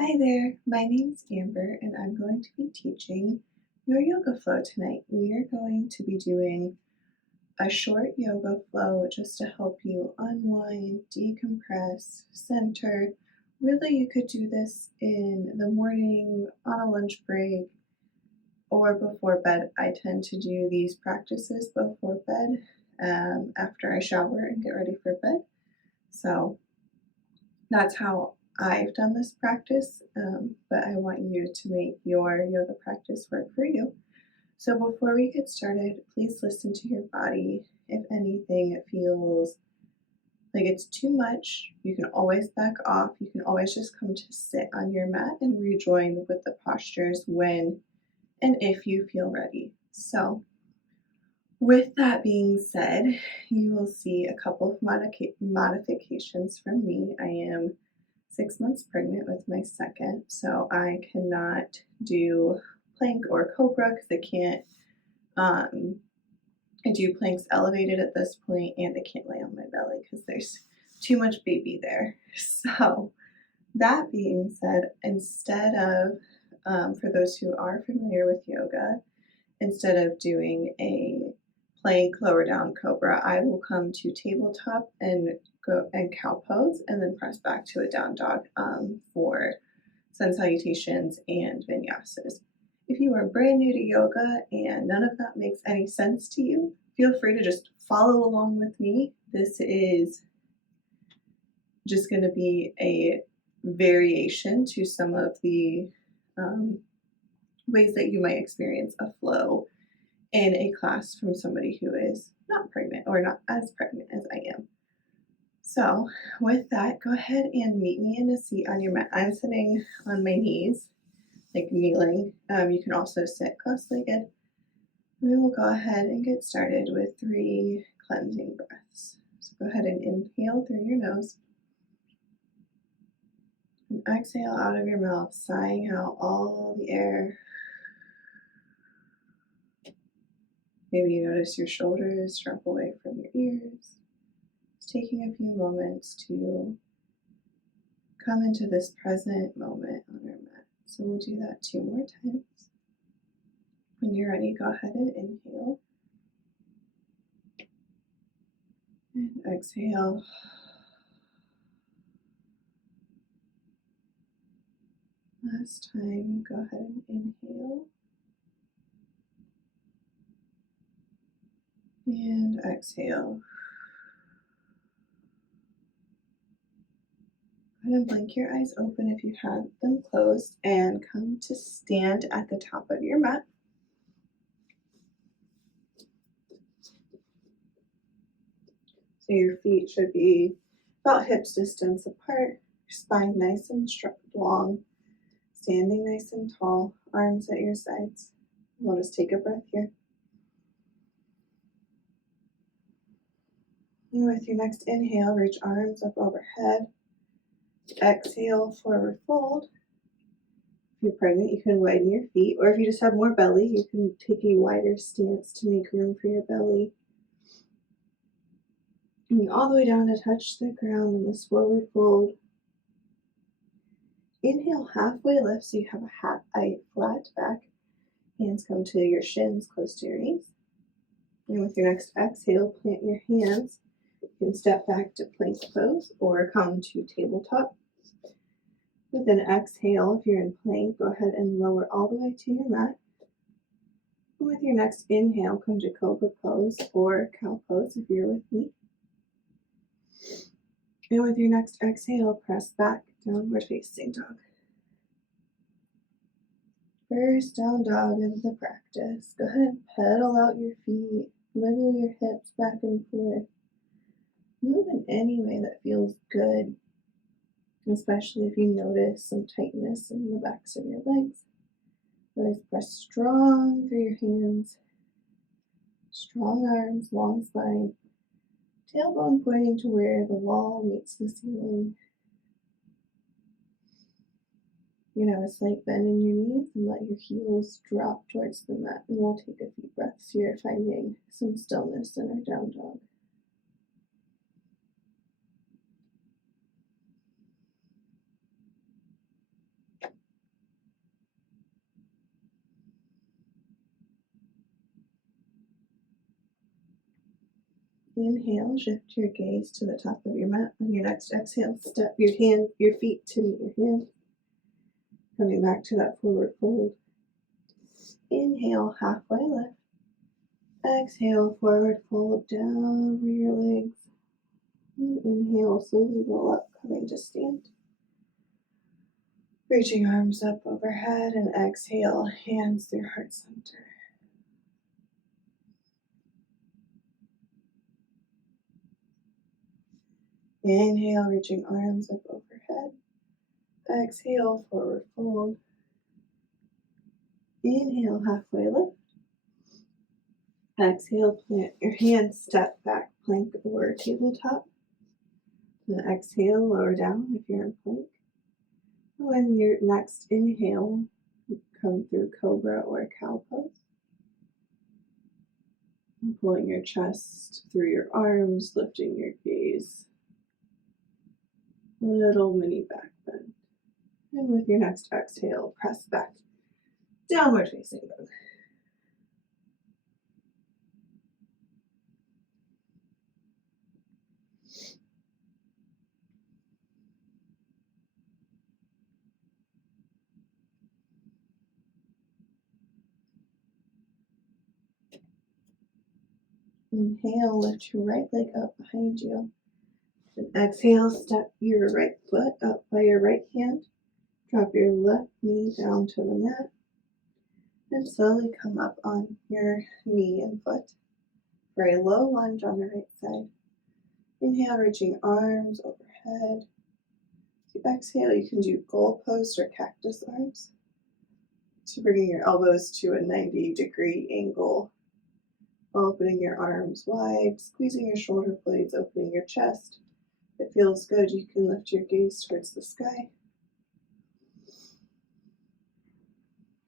Hi there, my name's Amber and I'm going to be teaching your yoga flow tonight. We are going to be doing a short yoga flow just to help you unwind, decompress, center. Really, you could do this in the morning, on a lunch break, or before bed. I tend to do these practices before bed after I shower and get ready for bed. So that's how I've done this practice, but I want you to make your yoga practice work for you. So before we get started, please listen to your body. If anything feels like it's too much, you can always back off. You can always just come to sit on your mat and rejoin with the postures when and if you feel ready. So with that being said, you will see a couple of modifications from me. I am 6 months pregnant with my second, so I cannot do plank or cobra because I can't. I do planks elevated at this point, and I can't lay on my belly because there's too much baby there. So that being said, instead of for those who are familiar with yoga, instead of doing a plank lower down cobra, I will come to tabletop and go and cow pose and then press back to a down dog for sun salutations and vinyasas. If you are brand new to yoga and none of that makes any sense to you, feel free to just follow along with me. This is just going to be a variation to some of the ways that you might experience a flow in a class from somebody who is not pregnant or not as pregnant as I am. So with that, go ahead and meet me in a seat on your mat. I'm sitting on my knees, like kneeling. You can also sit cross-legged. We will go ahead and get started with 3 cleansing breaths. So go ahead and inhale through your nose and exhale out of your mouth, sighing out all the air. Maybe you notice your shoulders drop away from your ears. Just taking a few moments to come into this present moment on our mat. So we'll do that 2 more times. When you're ready, go ahead and inhale. And exhale. Last time, go ahead and inhale. And exhale. Go ahead and blink your eyes open if you have them closed and come to stand at the top of your mat. So your feet should be about hips distance apart, your spine nice and long, standing nice and tall, arms at your sides. We'll just take a breath here. And with your next inhale, reach arms up overhead. Exhale, forward fold. If you're pregnant, you can widen your feet, or if you just have more belly, you can take a wider stance to make room for your belly. And all the way down to touch the ground in this forward fold. Inhale, halfway lift so you have a flat back. Hands come to your shins, close to your knees. And with your next exhale, plant your hands. You can step back to plank pose or come to tabletop. With an exhale, if you're in plank, go ahead and lower all the way to your mat. And with your next inhale, come to cobra pose or cow pose if you're with me. And with your next exhale, press back, downward facing dog. First down dog of the practice. Go ahead and pedal out your feet, wiggle your hips back and forth. Move in any way that feels good, especially if you notice some tightness in the backs of your legs. Always press strong through your hands, strong arms, long spine, tailbone pointing to where the wall meets the ceiling. You can have a slight bend in your knees and let your heels drop towards the mat. And we'll take a few breaths here, finding some stillness in our down dog. Inhale, shift your gaze to the top of your mat. On your next exhale, step your feet to meet your hands. Coming back to that forward fold. Inhale, halfway lift. Exhale, forward fold down over your legs. And inhale, slowly roll up, coming to stand. Reaching arms up overhead and exhale, hands through heart center. Inhale, reaching arms up overhead. Exhale, forward fold. Inhale, halfway lift. Exhale, plant your hands, step back, plank or tabletop. And exhale, lower down if you're in plank. When your next inhale, come through cobra or cow pose. And pulling your chest through your arms, lifting your gaze. Little mini back bend. And with your next exhale, press back. Downward facing dog. Inhale, lift your right leg up behind you. And exhale, step your right foot up by your right hand. Drop your left knee down to the mat. And slowly come up on your knee and foot for a low lunge on the right side. Inhale, reaching arms overhead. As you exhale, you can do goalpost or cactus arms. So bringing your elbows to a 90-degree angle. Opening your arms wide, squeezing your shoulder blades, opening your chest. If it feels good, you can lift your gaze towards the sky.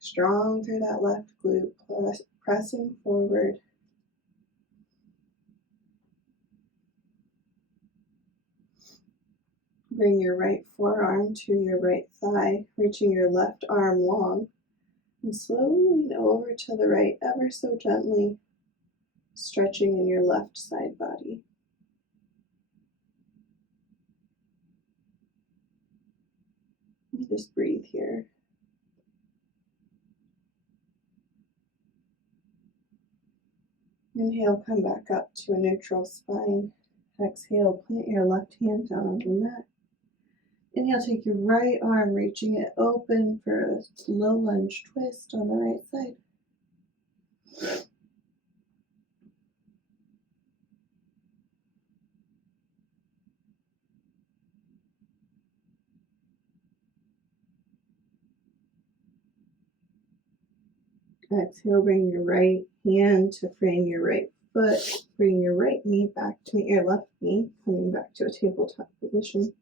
Strong through that left glute, pressing forward. Bring your right forearm to your right thigh, reaching your left arm long. And slowly lean over to the right, ever so gently, stretching in your left side body. You just breathe here. Inhale, come back up to a neutral spine. Exhale, plant your left hand down on the mat. Inhale, take your right arm, reaching it open for a low lunge twist on the right side. Exhale, bring your right hand to frame your right foot. Bring your right knee back to meet your left knee, coming back to a tabletop position.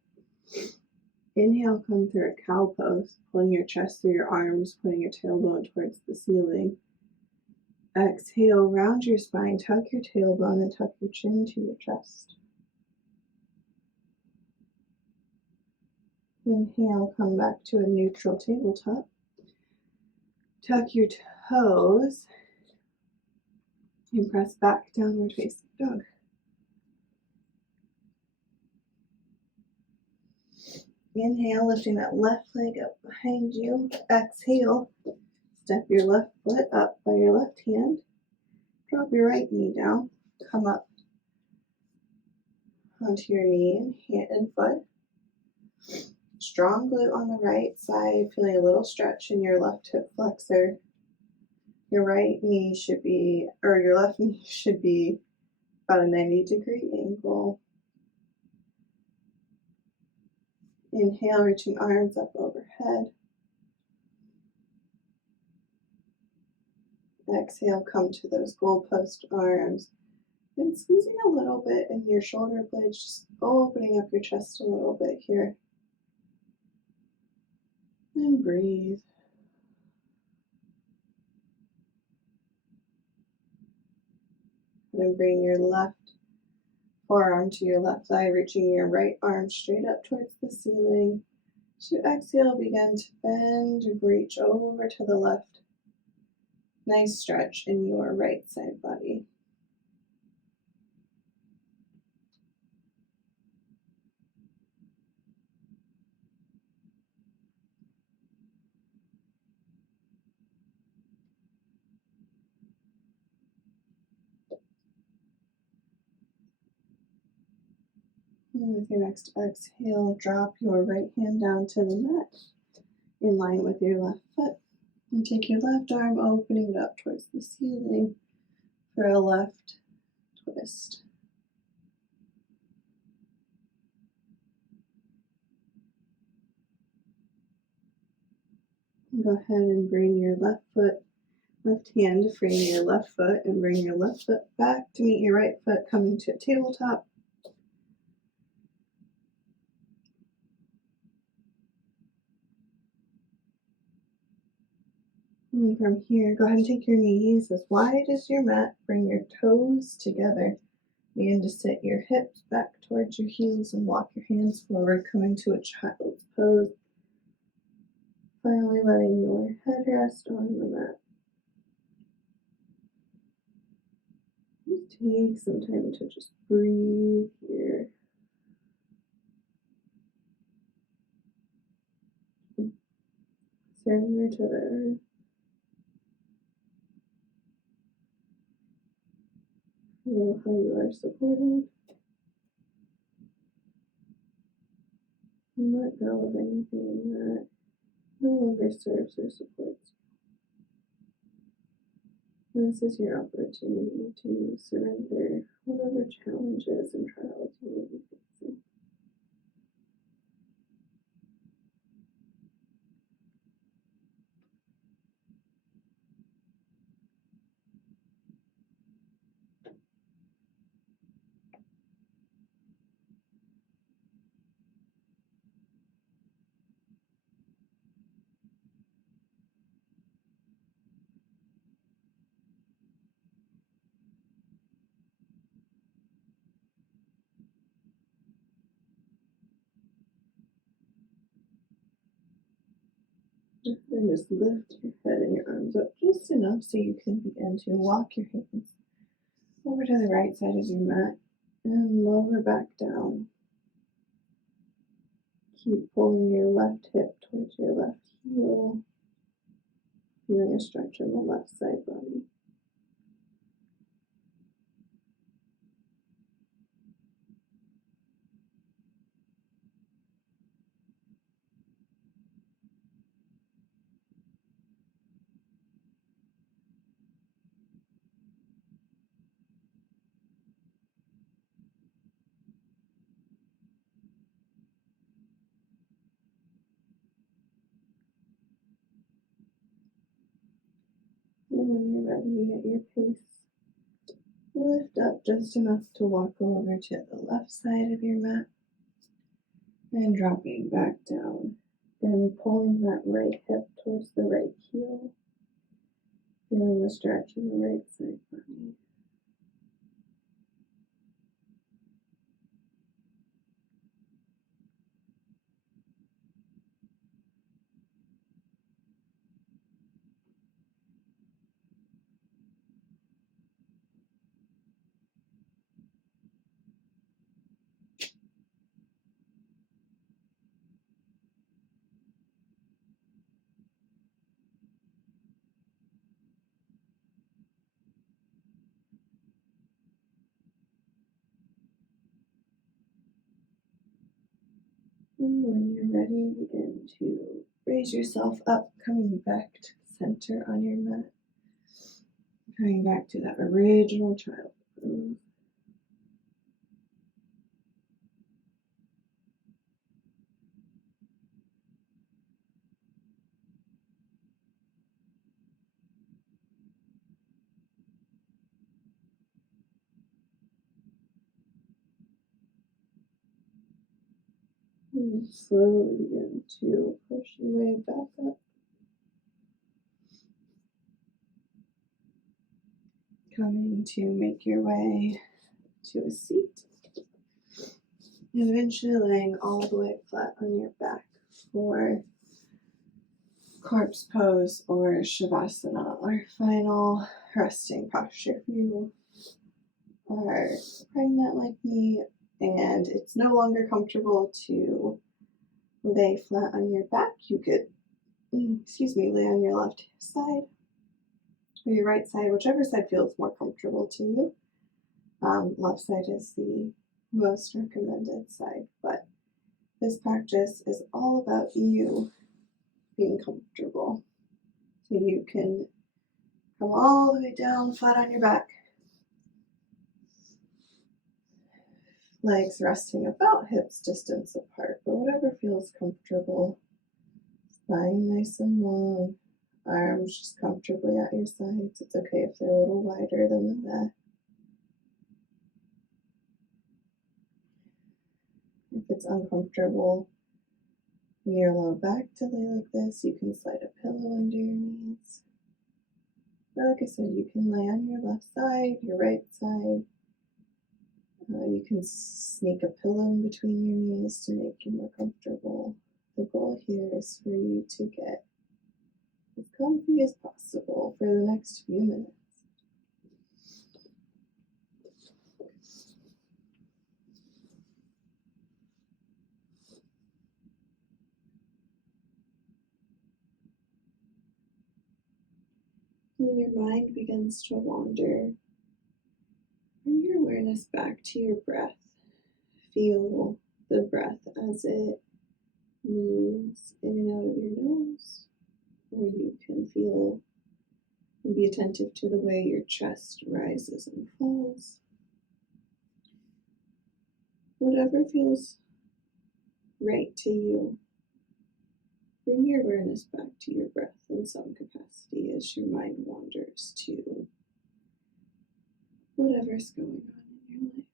Inhale, come through a cow pose, pulling your chest through your arms, putting your tailbone towards the ceiling. Exhale, round your spine, tuck your tailbone and tuck your chin to your chest. Inhale, come back to a neutral tabletop. Tuck your toes and press back, downward facing dog. Inhale, lifting that left leg up behind you. Exhale, step your left foot up by your left hand. Drop your right knee down. Come up onto your knee and hand and foot. Strong glute on the right side, feeling a little stretch in your left hip flexor. Your right knee should be, or your left knee should be about a 90-degree angle. Inhale, reaching arms up overhead. Exhale, come to those goalpost arms. And squeezing a little bit in your shoulder blades, just opening up your chest a little bit here. And breathe. And bring your left forearm to your left thigh, reaching your right arm straight up towards the ceiling. As you exhale, begin to bend and reach over to the left. Nice stretch in your right side body. And with your next exhale, drop your right hand down to the mat in line with your left foot. And take your left arm, opening it up towards the ceiling for a left twist. And go ahead and bring your left hand to frame your left foot and bring your left foot back to meet your right foot, coming to a tabletop. And from here, go ahead and take your knees as wide as your mat. Bring your toes together. Begin to sit your hips back towards your heels and walk your hands forward, coming to a child's pose. Finally letting your head rest on the mat. Just take some time to just breathe here. Surrender to the earth. Feel how you are supported. And let go of anything that no longer serves or supports you. This is your opportunity to surrender whatever challenges and trials you may be facing. And just lift your head and your arms up just enough so you can begin to walk your hands over to the right side of your mat and lower back down. Keep pulling your left hip towards your left heel, feeling a stretch in the left side body. And when you're ready at your pace, lift up just enough to walk over to the left side of your mat and dropping back down and pulling that right hip towards the right heel, feeling the stretch in the right side body. And when you're ready, begin to raise yourself up, coming back to the center on your mat, coming back to that original child pose. And slowly begin to push your way back up, coming to make your way to a seat, and eventually laying all the way flat on your back for corpse pose or shavasana, our final resting posture. If you are pregnant like me and it's no longer comfortable to lay flat on your back, you could, lay on your left side or your right side, whichever side feels more comfortable to you. Left side is the most recommended side, but this practice is all about you being comfortable. So you can come all the way down flat on your back, legs resting about hips distance apart, but whatever feels comfortable. Spine nice and long, arms just comfortably at your sides. It's okay if they're a little wider than the mat. If it's uncomfortable in your low back to lay like this, you can slide a pillow under your knees. Or like I said, you can lay on your left side, your right side. You can sneak a pillow in between your knees to make you more comfortable. The goal here is for you to get as comfy as possible for the next few minutes. When your mind begins to wander, bring your awareness back to your breath. Feel the breath as it moves in and out of your nose, or you can feel and be attentive to the way your chest rises and falls. Whatever feels right to you, bring your awareness back to your breath in some capacity as your mind wanders to whatever's going on in your life.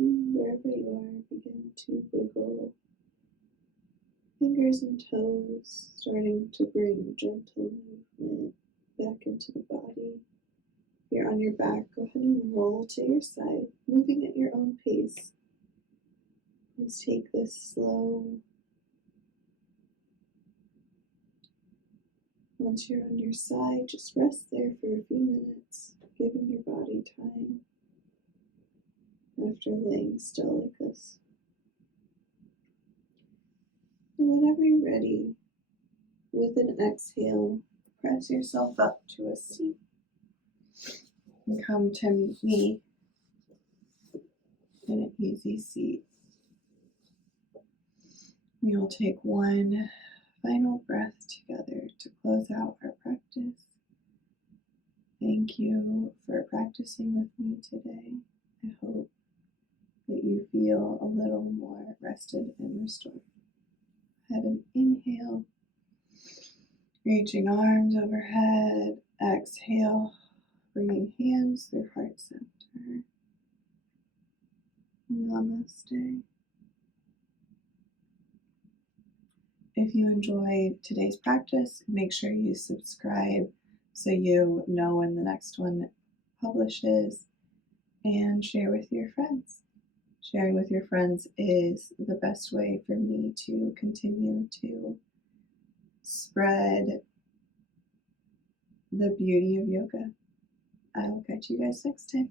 Wherever you are, begin to wiggle fingers and toes, starting to bring gentle movement back into the body. If you're on your back, go ahead and roll to your side, moving at your own pace. Please take this slow. Once you're on your side, just rest there for a few minutes, giving your body time after laying still like this. And whenever you're ready, with an exhale, press yourself up to a seat and come to meet me in an easy seat. We will take one final breath together to close out our practice. Thank you for practicing with me today. I hope that you feel a little more rested and restored. Have an inhale, reaching arms overhead. Exhale, bringing hands through heart center. Namaste. If you enjoyed today's practice, make sure you subscribe so you know when the next one publishes, and share with your friends. Sharing with your friends is the best way for me to continue to spread the beauty of yoga. I will catch you guys next time.